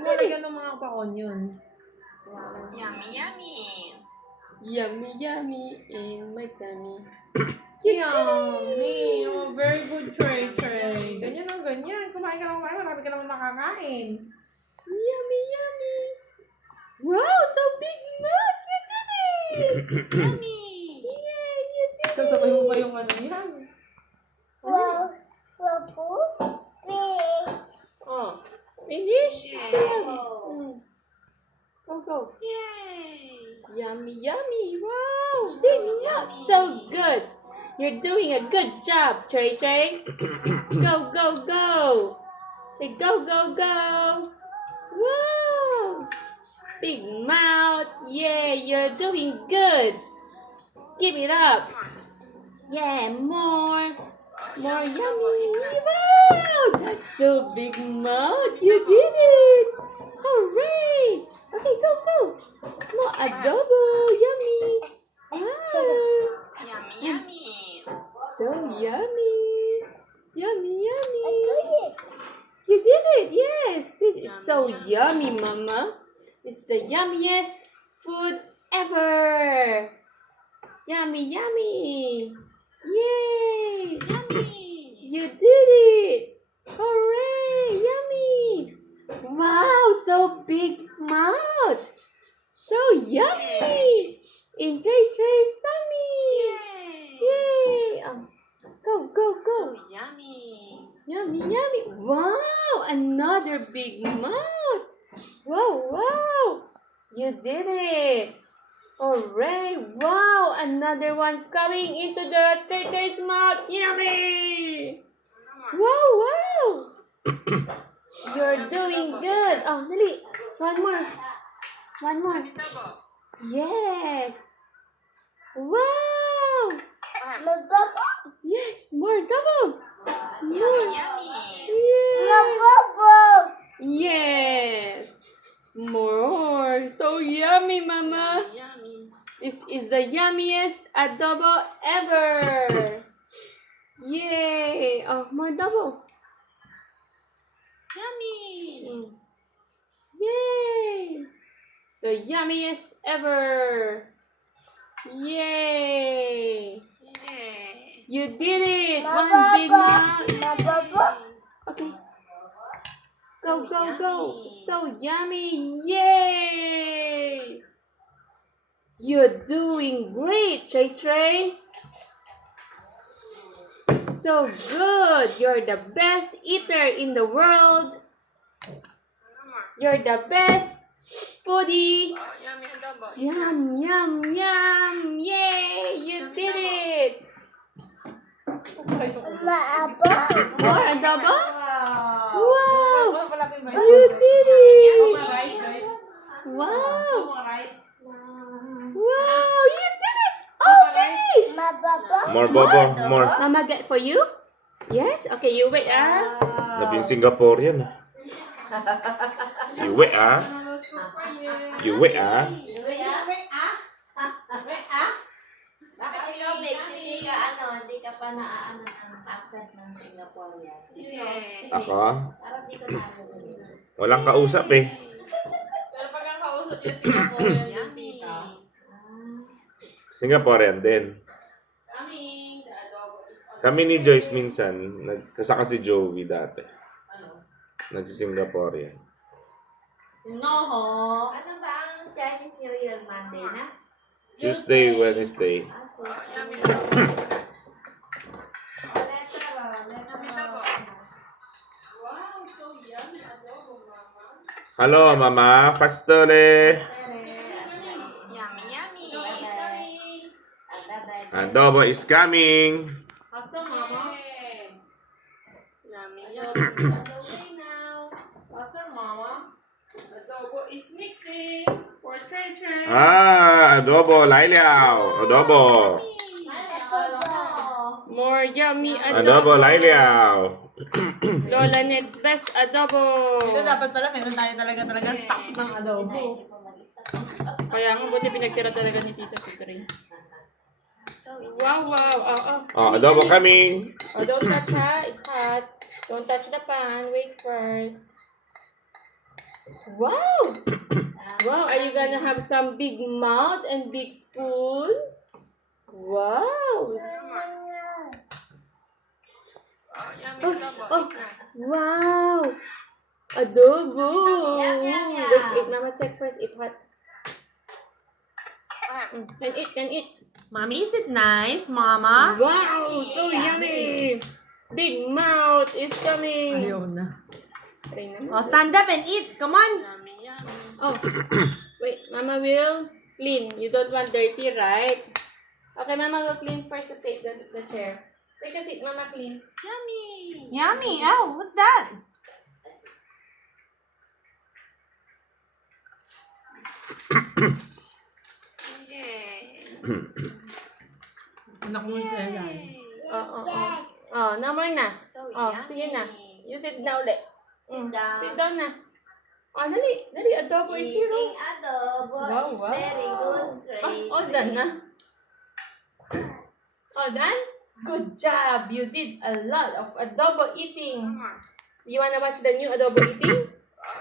Lalagyan ng mga pa-onion. Yummy, yummy. Yummy, yummy in my tummy. Yummy! Oh, very good, Trey. Ganyan ang ganyan. Kumain ka lang kumain. Marami ka naman nakakain. Yummy, yummy. Wow, so big mouth! You did it! Yummy. Yay, you did it! Kasabay mo pa yung ano yan. Oh, finish? Yay. Go, go. Yay. Yummy, yummy. Wow, big mouth. So good. You're doing a good job, Trey Trey. Go, go, go. Say go, go, go. Wow. Big mouth. Yeah, you're doing good. Give it up. Yeah, more. More yummy. Wow, that's so big mouth. You did it. Hooray. Okay, go, go. Small adobo. Yummy. Wow. Yummy, yummy. So yummy. Yummy, yummy. You did it. Yes. This is so yummy, Mama. It's the yummiest food ever. Yummy, yummy. Yay. Yummy. You did it. Hooray. Yummy. Wow, so big mouth. So yummy. In Trey Trey's tummy. Yay. Go, go, go. So yummy. Yummy, yummy. Wow, another big mouth. Wow, wow. You did it. Hooray. Wow, another one coming into the Trey's mouth. Yummy. Wow, wow. You're doing good. Oh, dali. One more. One more. Yes. Wow. Yes, more double. More. Yummy. Yes. More. So yummy, Mama. Yummy. This is the yummiest adobo ever. Yay. Oh, more double. Yummy. Yay. The yummiest ever. Yay. Yay. You did it. One big mouth. Okay. Go, go, go. So yummy. Yay. You're doing great, Trey Trey. So good. You're the best eater in the world. You're the best foodie. Oh, yummy adobo. Yum, yum, yum. Yay. You did it. More adobo? Wow. You did it. Guys. Wow. Rice. Wow. You did it. Oh, finish. More bobo, more. Mama get for you? Yes? Okay, you wait Love yung Singaporean. You wait You wait Bakit ikaw, Bex, hindi ka pa naaano ng accent ng Singapore yan? Ako? Parang di ka naaano. Walang kausap eh. Pero pag ang kausap niya Singapore, Yummy. Singaporean din. Coming. The adobo is on. Kami ni Joyce minsan, nagkasaka si Joey dati. Ano? Nagsi-Singaporean. No, ho. Ano ba ang Chinese New Year Monday na? Tuesday, Wednesday. Yummy. Wow, so yummy adobo, Mama. Hello, Mama. Pastole. Yummy, yummy. Adobo is coming. Hasta, Mama. Yummy, Adobo yummy. is on the way now. Hasta, Mama. Adobo is mixing for Trey Trey. Adobo, Lailiao. Adobo. More yummy Adobo, adobo. Lailiao. Lola Ned's best adobo. Ito dapat pala, meron tayo talaga stocks ng adobo. Kaya nga, buti pinagtira talaga ni Tita si Trey. Wow, wow. Oh, adobo coming. Oh, don't touch ha. It's hot. Don't touch the pan. Wait first. Wow! Wow, are you gonna have some big mouth and big spoon? Wow! Oh, yummy Oh, adobo. oh. Eat na. Wow! Adobo! Yum, yum, yum. Wait, Mama check first if hot. Ah, Can eat. Mommy, is it nice, Mama? Wow! So yummy! Big mouth is coming! na. Try naman. Oh, stand up and eat. Come on. Yummy, yummy. Oh, wait, Mama will clean. You don't want dirty, right? Okay, Mama will clean first the chair. Take a seat, Mama clean. Yummy. Yummy. Oh, what's that? Yay. Anak mo siya Yay. Oh, no more na. So Oh, yummy. sige na. You sit down ulit. down. Sit down na. Oh, dali. Adobo is zero. Eating adobo Wow, is wow. very good. Great. All done na. All done? Good job. You did a lot of adobo eating. You wanna watch the new adobo eating?